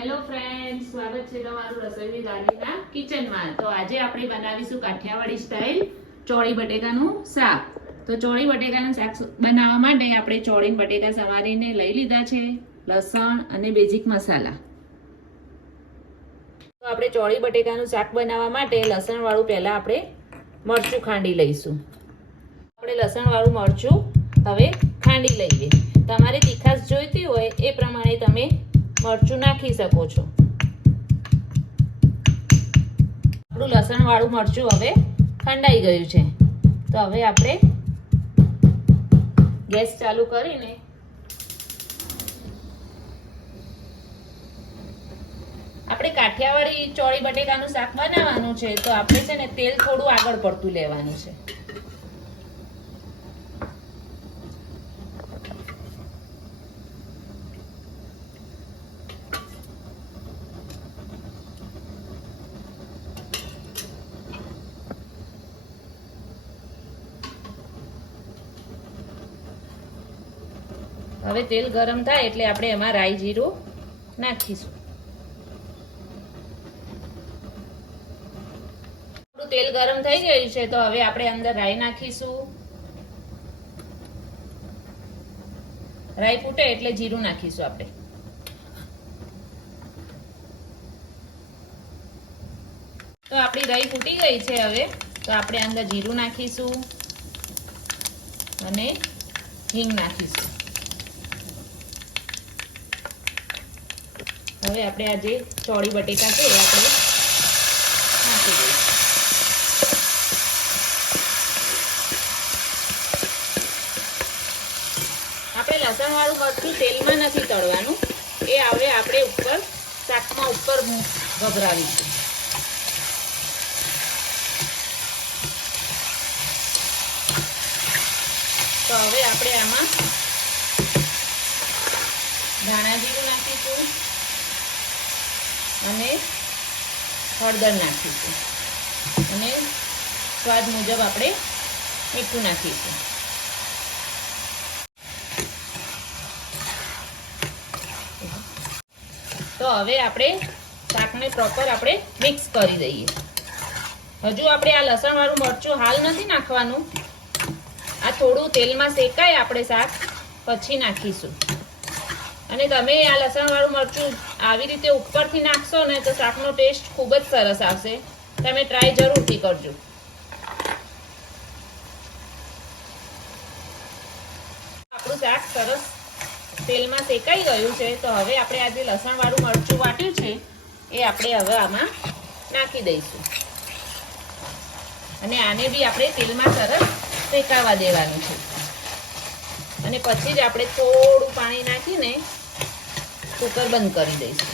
Hello friends, સ્વાગત છે તમારું રસોઈની દાદીના કિચનમાં। તો આજે આપણે બનાવીશું કાઠિયાવાડી સ્ટાઇલ ચોળી બટેકાનું શાક। તો ચોળી બટેકાનું શાક બનાવવા માટે આપણે ચોળી બટેકા સમારીને લઈ લીધા છે, લસણ અને બેઝિક મસાલા। તો આપણે ચોળી બટેકાનું શાક બનાવવા માટે લસણ વાળું પહેલા આપણે મરચું ખાંડી લઈશું। આપણે લસણ વાળું મરચું હવે ખાંડી લઈએ। તમારે તીખાશ જોઈતી હોય એ પ્રમાણે તમે મરચું નાખી શકો છો। આપણું લસણ વાળું મરચું હવે ખંડાઈ ગયું છે। તો હવે આપણે ગેસ ચાલુ કરીને આપણે કાઠિયાવાડી ચોળી બટેકાનું શાક બનાવવાનું છે। તો આપણે છે ને તેલ થોડું આગળ પડતું લેવાનું છે। હવે તેલ ગરમ થાય એટલે આપણે એમાં રાઈ જીરું નાખીશું। તેલ ગરમ થઈ ગયું છે તો હવે આપણે અંદર રાઈ નાખીશું। રાઈ ફૂટે એટલે જીરું નાખીશું આપણે। તો આપણી રાઈ ફૂટી ગઈ છે। હવે તો આપણે અંદર જીરું નાખીશું અને હિંગ નાખીશું। હવે આપણે આ જે ચોળી બટેકા છે એ આપણે નાખી દઈશું। આપણે લસણ વાળું મરચું તેલમાં નથી તળવાનું, એ હવે આપણે ઉપર શાકમાં ઉપર ગભરાવીશું। તો હવે આપણે આમાં ધાણા જીરું નાખીશું અને હળદર નાખીશું અને સ્વાદ મુજબ આપણે મીઠું નાખીશું। તો હવે આપણે શાકને પ્રોપર આપણે મિક્સ કરી દઈએ। હજુ આપણે આ લસણ વાળું મરચું હાલ નથી નાખવાનું, આ થોડું તેલમાં શેકાય આપણે શાક પછી નાખીશું। અને તમે આ લસણ વાળું મરચું આવી રીતે ઉપરથી નાખશો ને તો શાકનો ટેસ્ટ ખૂબ જ સરસ આવશે। તમે ટ્રાય જરૂરથી કરજો। આપણું શાક સરસ તેલમાં શેકાઈ ગયું છે। તો હવે આપણે આ જે લસણ વાળું મરચું વાટ્યું છે એ આપણે હવે આમાં નાખી દઈશું અને આને બી આપણે તેલમાં સરસ શેકાવા દેવાનું છે। અને પછી જ આપણે થોડું પાણી નાખીને કુકર બંધ કરી દઈશું।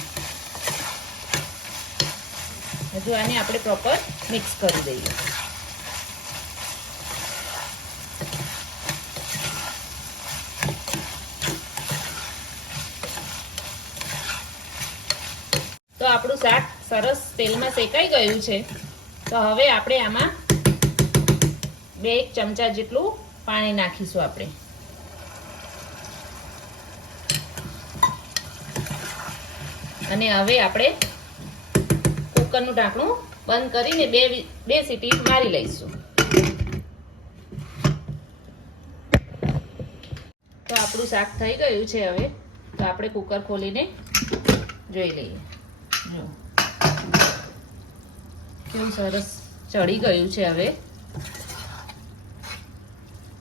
હજુ આને આપણે પ્રોપર મિક્સ કરી દઈએ। તો આપણું શાક સરસ તેલમાં શેકાઈ ગયું છે। તો હવે આપણે આમાં 2 ચમચા જેટલું પાણી નાખીશું આપણે। અને હવે આપણે કુકરનું ઢાંકણું બંધ કરીને બે સીટી મારી લઈશું। તો આપણું શાક થઈ ગયું છે। હવે તો આપણે કુકર ખોલીને જોઈ લઈએ। જો કેવું સરસ ચડી ગયું છે। હવે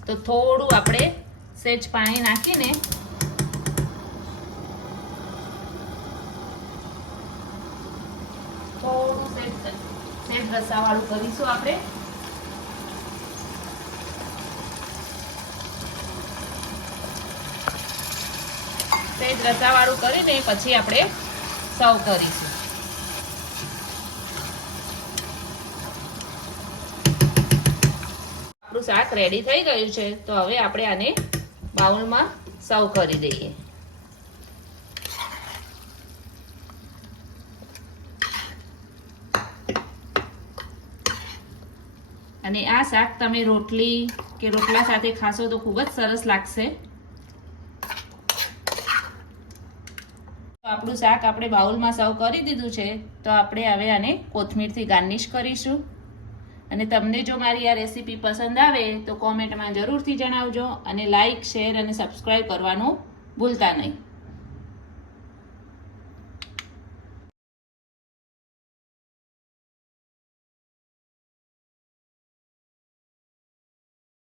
તો થોડું આપણે સહેજ પાણી નાખીને થોડું સહેજ રસાવાળું કરીશું આપણે। સહેજ રસાવાળું કરીને પછી આપણે સર્વ કરીશું। આપણું શાક રેડી થઈ ગયું છે। તો હવે આપણે આને બાઉલમાં સર્વ કરી દઈએ। અને આ શાક તમે રોટલી કે રોટલા સાથે ખાશો તો ખૂબ જ સરસ લાગશે। આપણું શાક આપણે બાઉલમાં સર્વ કરી દીધું છે. તો આપણે હવે આને કોથમીરથી ગાર્નિશ કરીશું. અને તમને જો મારી આ રેસીપી પસંદ આવે તો કોમેન્ટમાં જરૂરથી જણાવજો અને લાઈક, શેર અને સબસ્ક્રાઈબ કરવાનું ભૂલતા નહીં.